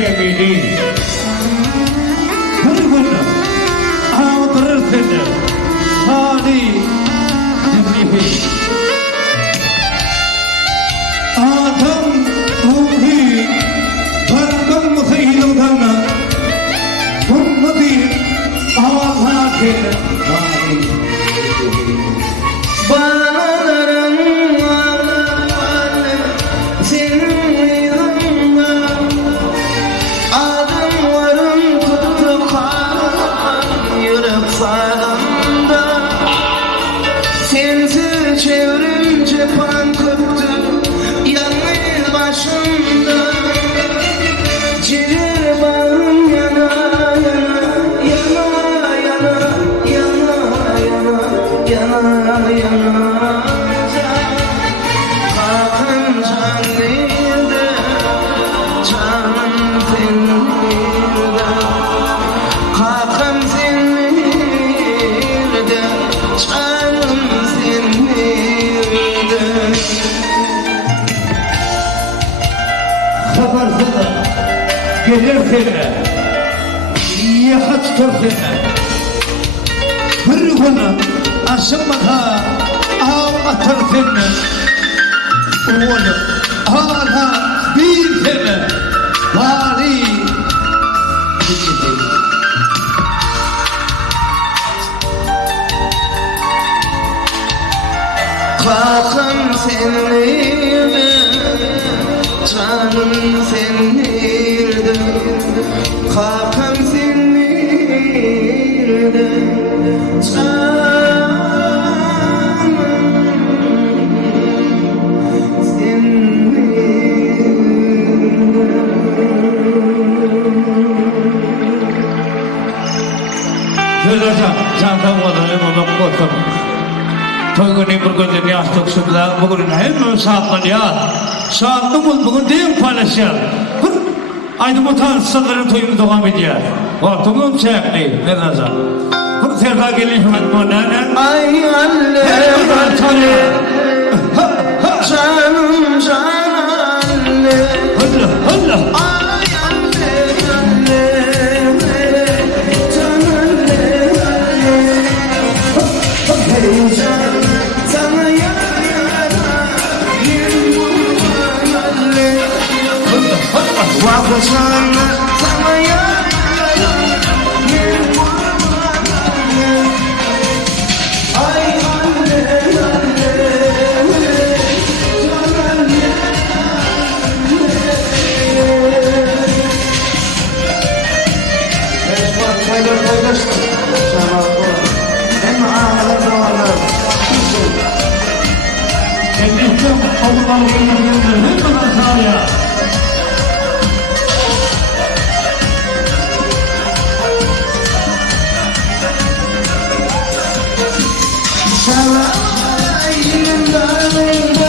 sevmedi. Bir gün ağdırır seni Salih Emre'yi. Adam ruhi Dargın mı sayılığına Durmadı Ağlar seni Salih Emre'yi. Bağlarım var senin yanında, adım varım tuttu kan yürek sağında. Sensiz çevrim cephan köktü yalnız başımda. Ciğer bağım yana yana yana yana yana yana yana. Kalkın can nerede, canım sen nerede? Kalkın sen nerede, canım sen nerede? Kaparsana, gelir seni, yakat tutar seni. Bir gün aşamada ağ atar seni. Oğlum, hala bir seni, bari gidin. Kalkın sen nerede, canım sen nerede? Kalkın sen nerede, canım sen nerede? Söylesem, zaten odanı onu koydum. Toyguni bir gün yastık sütla, bugün hem saatler ya. Saatli bugün değil paylaşıyor. Aydı bu tanışsızların toyunu devam ediyor. Ortamım çekli, ne lazım? Bu sefer gelişim etme, ne? Ay anne, canım anne. Hılla. Ay anne, can anne. Hey canım, sana yana, yerim vurma anne. Vakıflarına sana yana, yerim vurma anne. Ay anne, can anne. Kendisi Allah'ın yolunda ne kadar sağlıyor? Sana ayın darında